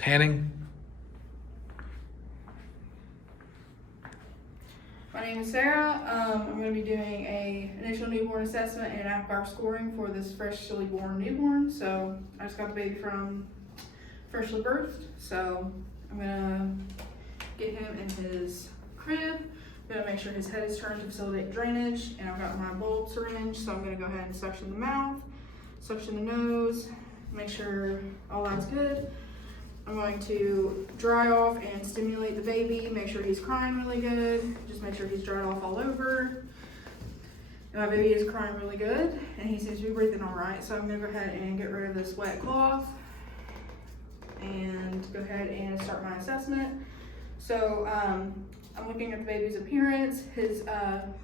Panning. My name is Sarah. I'm going to be doing a initial newborn assessment and APGAR scoring for this freshly born newborn. So I just got the baby from freshly birthed. So I'm going to get him in his crib. I'm going to make sure his head is turned to facilitate drainage. And I've got my bulb syringe. So I'm going to go ahead and suction the mouth, suction the nose, make sure all that's good. I'm going to dry off and stimulate the baby, make sure he's crying really good, just make sure he's dried off all over. And my baby is crying really good, and he seems to be breathing all right, so I'm gonna go ahead and get rid of this wet cloth and go ahead and start my assessment. So I'm looking at the baby's appearance. His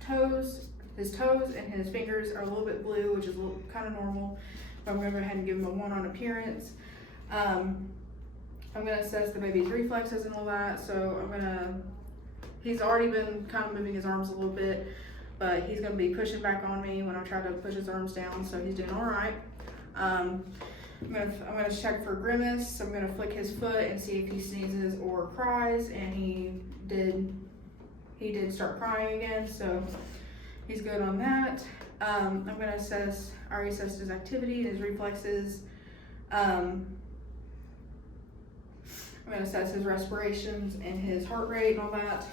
toes and his fingers are a little bit blue, which is kind of normal, but I'm gonna go ahead and give him a 1 on appearance. I'm gonna assess the baby's reflexes and all that. So he's already been kind of moving his arms a little bit, but he's gonna be pushing back on me when I try to push his arms down, so he's doing all right. I'm gonna check for grimace. So I'm gonna flick his foot and see if he sneezes or cries, and he did start crying again, so he's good on that. I'm gonna assess, I already assessed his activity, his reflexes. I'm going to assess his respirations and his heart rate and all that.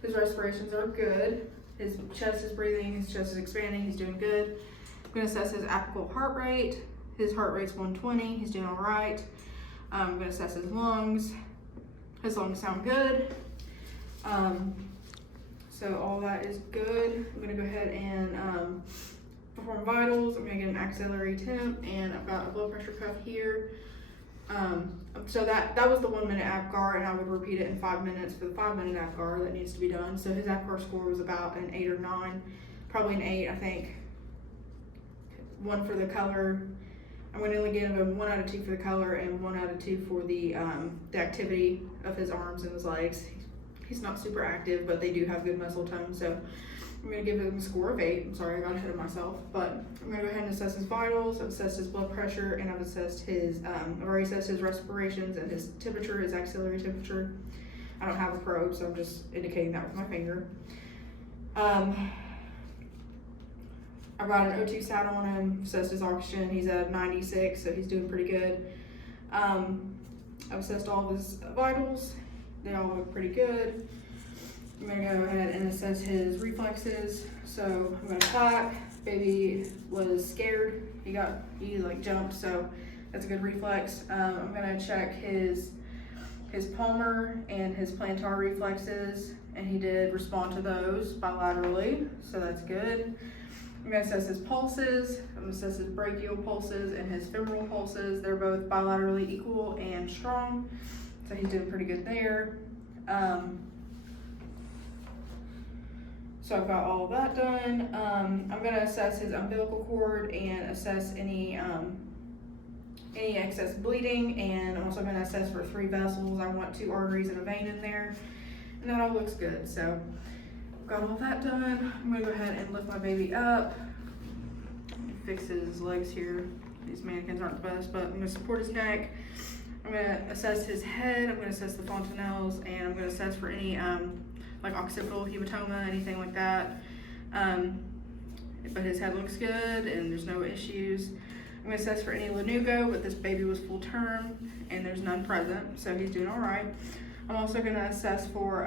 His respirations are good. His chest is breathing, his chest is expanding, he's doing good. I'm going to assess his apical heart rate. His heart rate's 120, he's doing all right. I'm going to assess his lungs. His lungs sound good. So all that is good. I'm going to go ahead and perform vitals. I'm going to get an axillary temp, and I've got a blood pressure cuff here. So that was the 1 minute APGAR, and I would repeat it in 5 minutes for the 5 minute APGAR that needs to be done. So his APGAR score was about an 8 or 9, probably an 8, I think. 1 for the color. I'm going to only give him a 1 out of 2 for the color and 1 out of 2 for the activity of his arms and his legs. He's not super active, but they do have good muscle tone. So I'm going to give him a score of 8. I'm sorry, I got ahead of myself, but I'm going to go ahead and assess his vitals. I've assessed his blood pressure, and I've assessed his, I've already assessed his respirations and his temperature, his axillary temperature. I don't have a probe, so I'm just indicating that with my finger. I've got an O2 sat on him, assessed his oxygen. He's at 96, so he's doing pretty good. I've assessed all of his vitals. They all look pretty good. I'm gonna go ahead and assess his reflexes. So I'm gonna clap. Baby was scared. He like jumped, so that's a good reflex. I'm gonna check his palmar and his plantar reflexes, and he did respond to those bilaterally, so that's good. I'm gonna assess his pulses. I'm gonna assess his brachial pulses and his femoral pulses. They're both bilaterally equal and strong, so he's doing pretty good there. So I've got all of that done. I'm gonna assess his umbilical cord and assess any excess bleeding, and I'm also gonna assess for 3 vessels. I want 2 arteries and a vein in there, and that all looks good. So I've got all that done. I'm gonna go ahead and lift my baby up. Fix his legs here. These mannequins aren't the best, but I'm gonna support his neck. I'm gonna assess his head. I'm gonna assess the fontanelles, and I'm gonna assess for any like occipital hematoma, anything like that. But his head looks good and there's no issues. I'm gonna assess for any lanugo, but this baby was full term and there's none present, so he's doing all right. I'm also gonna assess for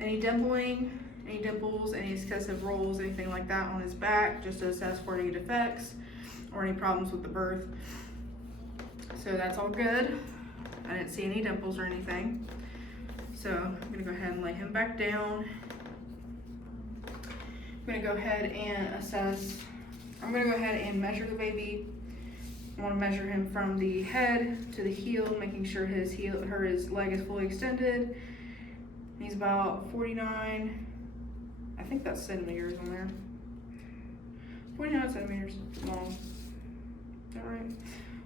any dimpling, any dimples, any excessive rolls, anything like that on his back, just to assess for any defects or any problems with the birth. So that's all good. I didn't see any dimples or anything. So I'm gonna go ahead and lay him back down. I'm gonna go ahead and assess. I'm gonna go ahead and measure the baby. I wanna measure him from the head to the heel, making sure his leg is fully extended. He's about 49, I think that's centimeters on there. 49 centimeters long. Is that right?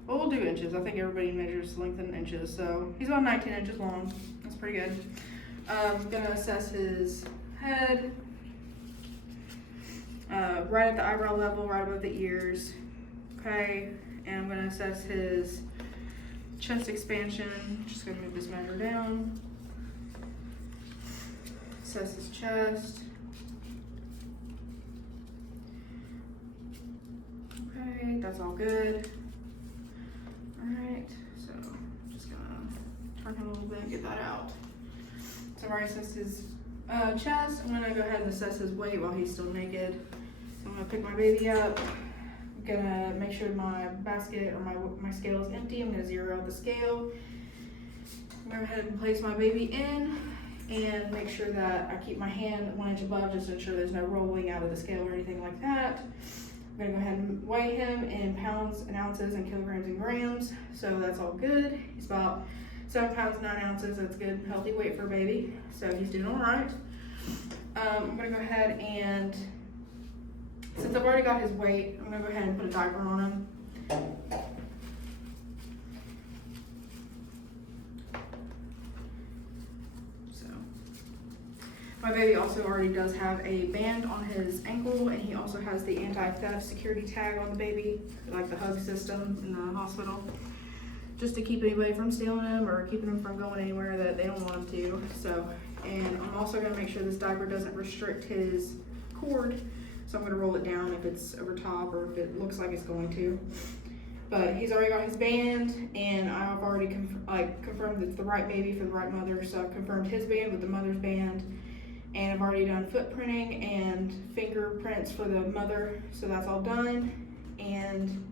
Well, we'll do inches. I think everybody measures length in inches, so he's about 19 inches long. That's pretty good. I'm gonna assess his head, right at the eyebrow level, right above the ears. Okay, and I'm gonna assess his Chest expansion, just gonna move this measure down. Assess his chest. Okay, that's all good. Alright, so just gonna turn him a little bit and get that out. So I've already assessed his chest. I'm gonna go ahead and assess his weight while he's still naked. So I'm gonna pick my baby up. I'm gonna make sure my basket or my scale is empty. I'm gonna zero out the scale. I'm gonna go ahead and place my baby in and make sure that I keep my hand 1 inch above just to ensure there's no rolling out of the scale or anything like that. I'm gonna go ahead and weigh him in pounds and ounces and kilograms and grams. So that's all good. He's about 7 pounds, 9 ounces. That's good, healthy weight for a baby. So he's doing all right. I'm gonna go ahead and, since I've already got his weight, I'm gonna go ahead and put a diaper on him. So, my baby also already does have a band on his ankle, and he also has the anti-theft security tag on the baby, like the hug system in the hospital, just to keep anybody from stealing him or keeping him from going anywhere that they don't want him to. So, and I'm also gonna make sure this diaper doesn't restrict his cord. So I'm gonna roll it down if it's over top or if it looks like it's going to. But he's already got his band, and I've already confirmed it's the right baby for the right mother. So I've confirmed his band with the mother's band, and I've already done footprinting and fingerprints for the mother. So that's all done. And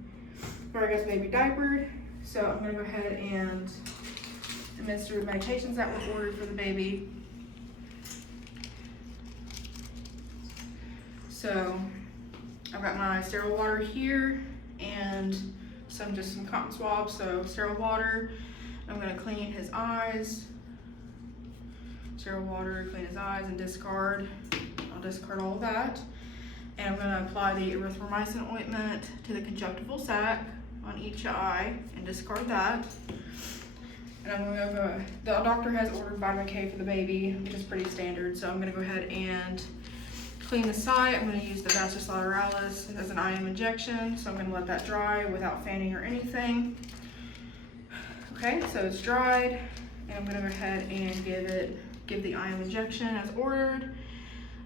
I've already got the baby diapered. So I'm gonna go ahead and administer the medications that were ordered for the baby. So I've got my sterile water here and just some cotton swabs. So sterile water, I'm gonna clean his eyes. Sterile water, clean his eyes and discard. I'll discard all of that. And I'm gonna apply the erythromycin ointment to the conjunctival sac on each eye and discard that. And I'm gonna go, the doctor has ordered vitamin K for the baby, which is pretty standard. So I'm gonna go ahead and clean the site. I'm going to use the vastus lateralis as an IM injection, so I'm going to let that dry without fanning or anything. Okay, so it's dried, and I'm going to go ahead and give the IM injection as ordered.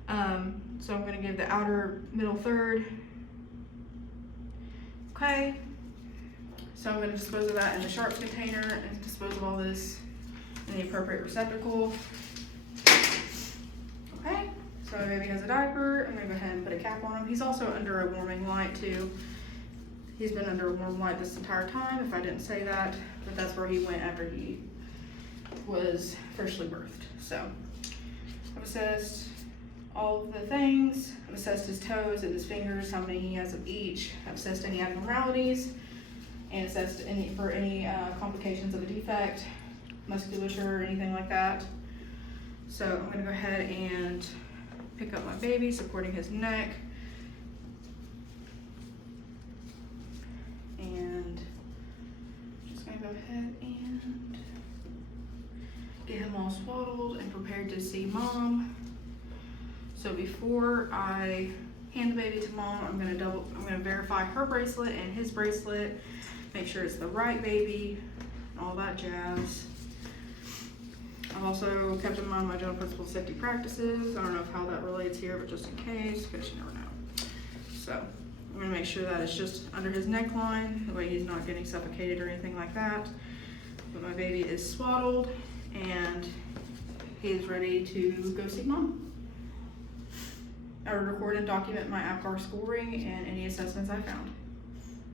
So I'm going to give the outer middle third. Okay, so I'm going to dispose of that in the sharps container and dispose of all this in the appropriate receptacle. Okay. So my baby has a diaper. I'm gonna go ahead and put a cap on him. He's also under a warming light too. He's been under a warm light this entire time, if I didn't say that, but that's where he went after he was freshly birthed. So I've assessed all of the things. I've assessed his toes and his fingers, how many he has of each. I've assessed any abnormalities and assessed for any complications of a defect, musculature, or anything like that. So I'm gonna go ahead and pick up my baby, supporting his neck. And just gonna go ahead and get him all swaddled and prepared to see mom. So before I hand the baby to mom, I'm gonna verify her bracelet and his bracelet, make sure it's the right baby, and all that jazz. I've also kept in mind my general principle safety practices. I don't know how that relates here, but just in case, because you never know. So I'm gonna make sure that it's just under his neckline, the way he's not getting suffocated or anything like that. But my baby is swaddled and he is ready to go see mom. I will record and document my APGAR scoring and any assessments I found.